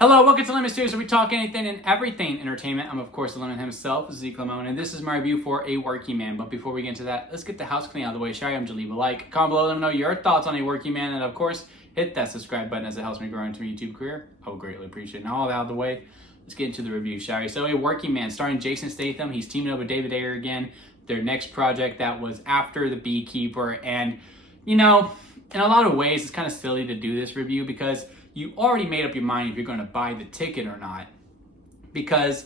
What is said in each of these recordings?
Hello, welcome to Lemon Studios, where we talk anything and everything entertainment. I'm, of course, the Lemon himself, Zeke Lemon, and this is my review for A Working Man. But before we get into that, let's get the house clean out of the way. Shall I'm leave a like, comment below, let me know your thoughts on A Working Man, and of course, hit that subscribe button as it helps me grow into my YouTube career. I would greatly appreciate it. Now all that out of the way, let's get into the review, shall we? So, A Working Man, starring Jason Statham. He's teaming up with David Ayer again. Their next project that was after The Beekeeper, and, you know, in a lot of ways, it's kind of silly to do this review because you already made up your mind if you're going to buy the ticket or not, because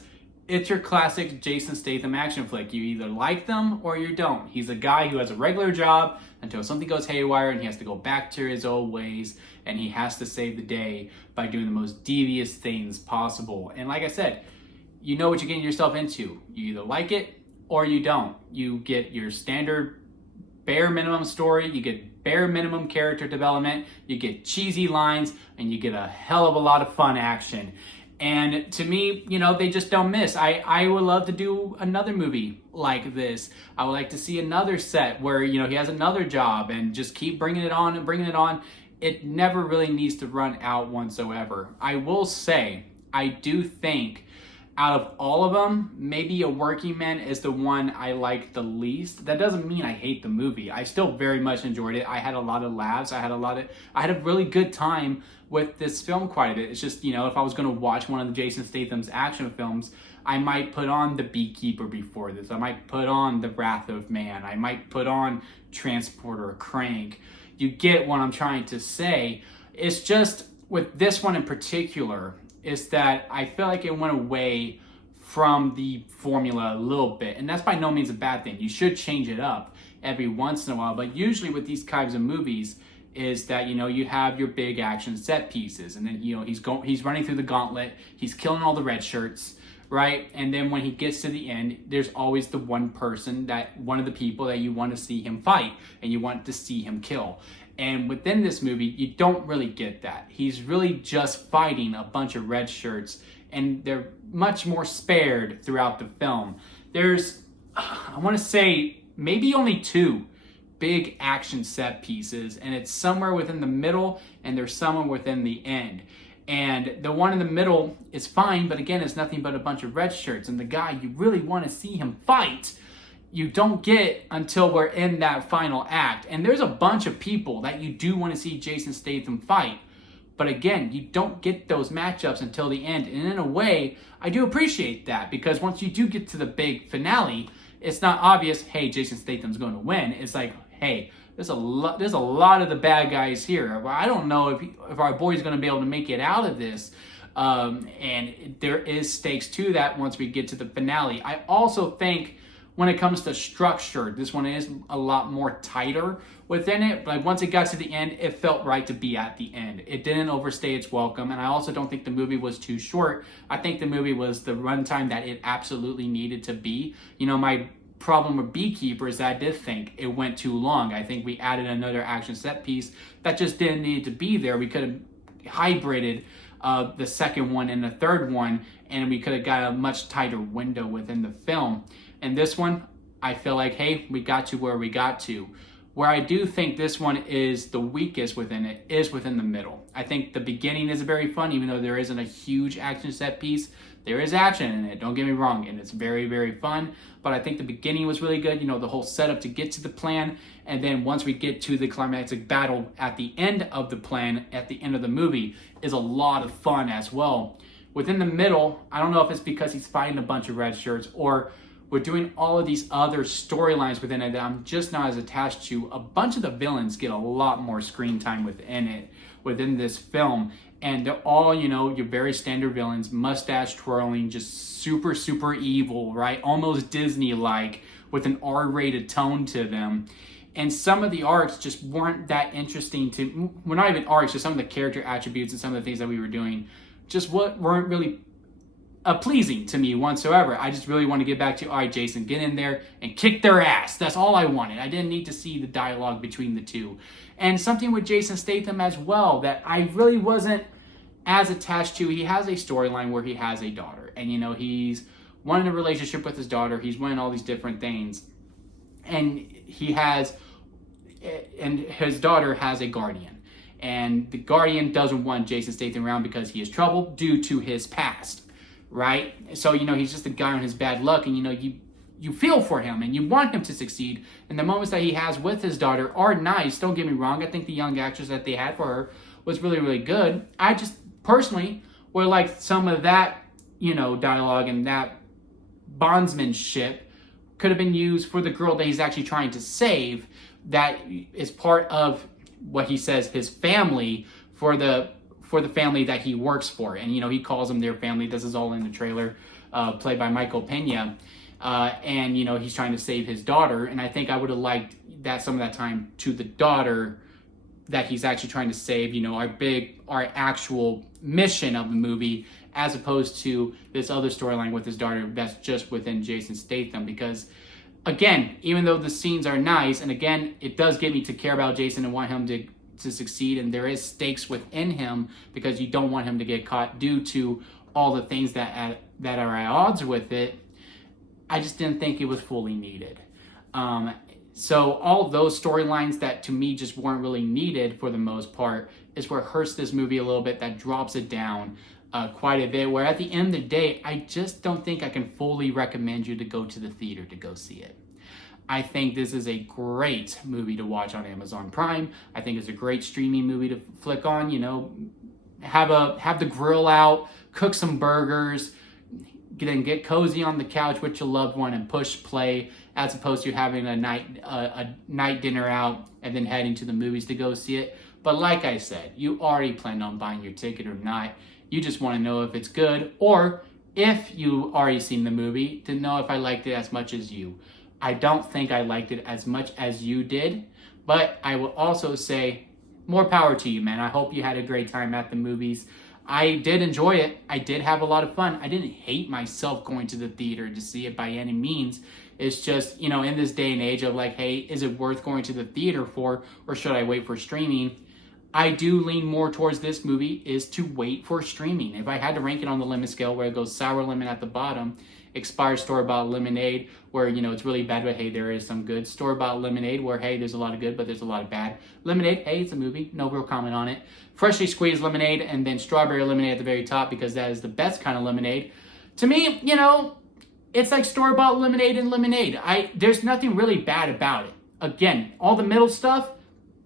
it's your classic Jason Statham action flick. You either like them or you don't. He's a guy who has a regular job until something goes haywire and he has to go back to his old ways, and he has to save the day by doing the most devious things possible. And like I said, you know what you're getting yourself into. You either like it or you don't. You get your standard bare minimum story, you get bare minimum character development, you get cheesy lines, and you get a hell of a lot of fun action. And to me, you know, they just don't miss. I would love to do another movie like this. I would like to see another set where, you know, he has another job and just keep bringing it on and bringing it on. It never really needs to run out whatsoever. I will say, I do think out of all of them, maybe A Working Man is the one I like the least. That doesn't mean I hate the movie. I still very much enjoyed it. I had a lot of laughs. I had a really good time with this film quite a bit. It's just, you know, if I was going to watch one of the Jason Statham's action films, I might put on The Beekeeper before this. I might put on The Wrath of Man. I might put on Transporter or Crank. You get what I'm trying to say. It's just, with this one in particular, is that I feel like it went away from the formula a little bit. And that's by no means a bad thing. You should change it up every once in a while. But usually with these kinds of movies is that, you know, you have your big action set pieces. And then, you know, he's running through the gauntlet. He's killing all the red shirts, right? And then when he gets to the end, there's always the one of the people that you want to see him fight and you want to see him kill. And within this movie, you don't really get that. He's really just fighting a bunch of red shirts, and they're much more spared throughout the film. There's, I want to say, maybe only two big action set pieces, and it's somewhere within the middle, and there's somewhere within the end. And the one in the middle is fine, but again, it's nothing but a bunch of red shirts, and the guy you really want to see him fight, you don't get until we're in that final act. And there's a bunch of people that you do want to see Jason Statham fight. But again, you don't get those matchups until the end. And in a way, I do appreciate that, because once you do get to the big finale, it's not obvious, hey, Jason Statham's going to win. It's like, hey, there's a lot of the bad guys here. I don't know if our boy's going to be able to make it out of this. And there is stakes to that once we get to the finale. I also think, when it comes to structure, this one is a lot more tighter within it. Like, once it got to the end, it felt right to be at the end. It didn't overstay its welcome, and I also don't think the movie was too short. I think the movie was the runtime that it absolutely needed to be. You know, my problem with Beekeeper is that I did think it went too long. I think we added another action set piece that just didn't need to be there. We could have hybrided the second one and the third one, and we could have got a much tighter window within the film. And this one, I feel like, hey, we got to where we got to. Where I do think this one is the weakest within it is within the middle. I think the beginning is very fun, even though there isn't a huge action set piece. There is action in it, don't get me wrong, and it's very, very fun. But I think the beginning was really good, you know, the whole setup to get to the plan. And then once we get to the climactic battle at the end of the plan, at the end of the movie, is a lot of fun as well. Within the middle, I don't know if it's because he's fighting a bunch of red shirts, or we're doing all of these other storylines within it that I'm just not as attached to. A bunch of the villains get a lot more screen time within this film. And they're all, you know, your very standard villains, mustache twirling, just super, super evil, right? Almost Disney-like, with an R-rated tone to them. And some of the arcs just weren't that interesting to, well, not even arcs, just some of the character attributes and some of the things that we were doing just weren't really pleasing to me whatsoever. I just really want to get back to, all right, Jason, get in there and kick their ass. That's all I wanted. I didn't need to see the dialogue between the two. And something with Jason Statham as well that I really wasn't as attached to. He has a storyline where he has a daughter, and, you know, he's wanting a relationship with his daughter. He's wanting all these different things, and his daughter has a guardian. and the Guardian doesn't want Jason Statham around because he is trouble due to his past, right? So, he's just a guy on his bad luck, and, you feel for him and you want him to succeed. And the moments that he has with his daughter are nice. Don't get me wrong. I think the young actress that they had for her was really, really good. I just personally would like some of that, dialogue and that bondsmanship could have been used for the girl that he's actually trying to save, that is part of what he says his family, for the family that he works for. And, he calls them their family. This is all in the trailer, played by Michael Pena. And, he's trying to save his daughter. And I think I would have liked some of that time to the daughter that he's actually trying to save, our actual mission of the movie, as opposed to this other storyline with his daughter that's just within Jason Statham. Because, again, even though the scenes are nice, and again, it does get me to care about Jason and want him to succeed, and there is stakes within him because you don't want him to get caught due to all the things that are at odds with it, I just didn't think it was fully needed. So all those storylines that to me just weren't really needed for the most part is what hurts this movie a little bit, that drops it down quite a bit, where at the end of the day, I just don't think I can fully recommend you to go to the theater to go see it. I think this is a great movie to watch on Amazon Prime. I think it's a great streaming movie to flick on, have the grill out, cook some burgers, then get cozy on the couch with your loved one and push play, as opposed to having a night dinner out and then heading to the movies to go see it. But like I said, you already planned on buying your ticket or not. You just want to know if it's good, or if you already seen the movie, to know if I liked it as much as you. I don't think I liked it as much as you did, but I will also say more power to you, man. I hope you had a great time at the movies. I did enjoy it. I did have a lot of fun. I didn't hate myself going to the theater to see it by any means. It's just, in this day and age of like, hey, is it worth going to the theater for, or should I wait for streaming? I do lean more towards this movie is to wait for streaming. If I had to rank it on the lemon scale, where it goes sour lemon at the bottom, expired store-bought lemonade, where, it's really bad, but hey, there is some good. Store-bought lemonade, where, hey, there's a lot of good, but there's a lot of bad. Lemonade, hey, it's a movie. No real comment on it. Freshly squeezed lemonade, and then strawberry lemonade at the very top, because that is the best kind of lemonade. To me, it's like store-bought lemonade and lemonade. There's nothing really bad about it. Again, all the middle stuff,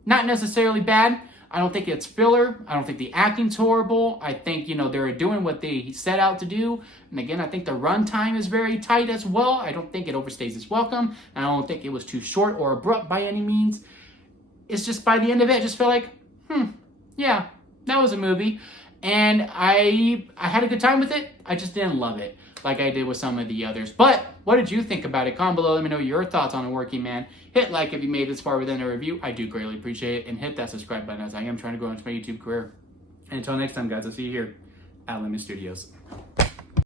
not necessarily bad. I don't think it's filler. I don't think the acting's horrible. I think, they're doing what they set out to do. And again, I think the runtime is very tight as well. I don't think it overstays its welcome. And I don't think it was too short or abrupt by any means. It's just by the end of it, I just felt like, yeah, that was a movie. And I had a good time with it. I just didn't love it like I did with some of the others. But what did you think about it? Comment below. Let me know your thoughts on A Working Man. Hit like if you made this far within a review. I do greatly appreciate it. And hit that subscribe button, as I am trying to grow into my YouTube career. And until next time, guys, I'll see you here at Lemon Studios.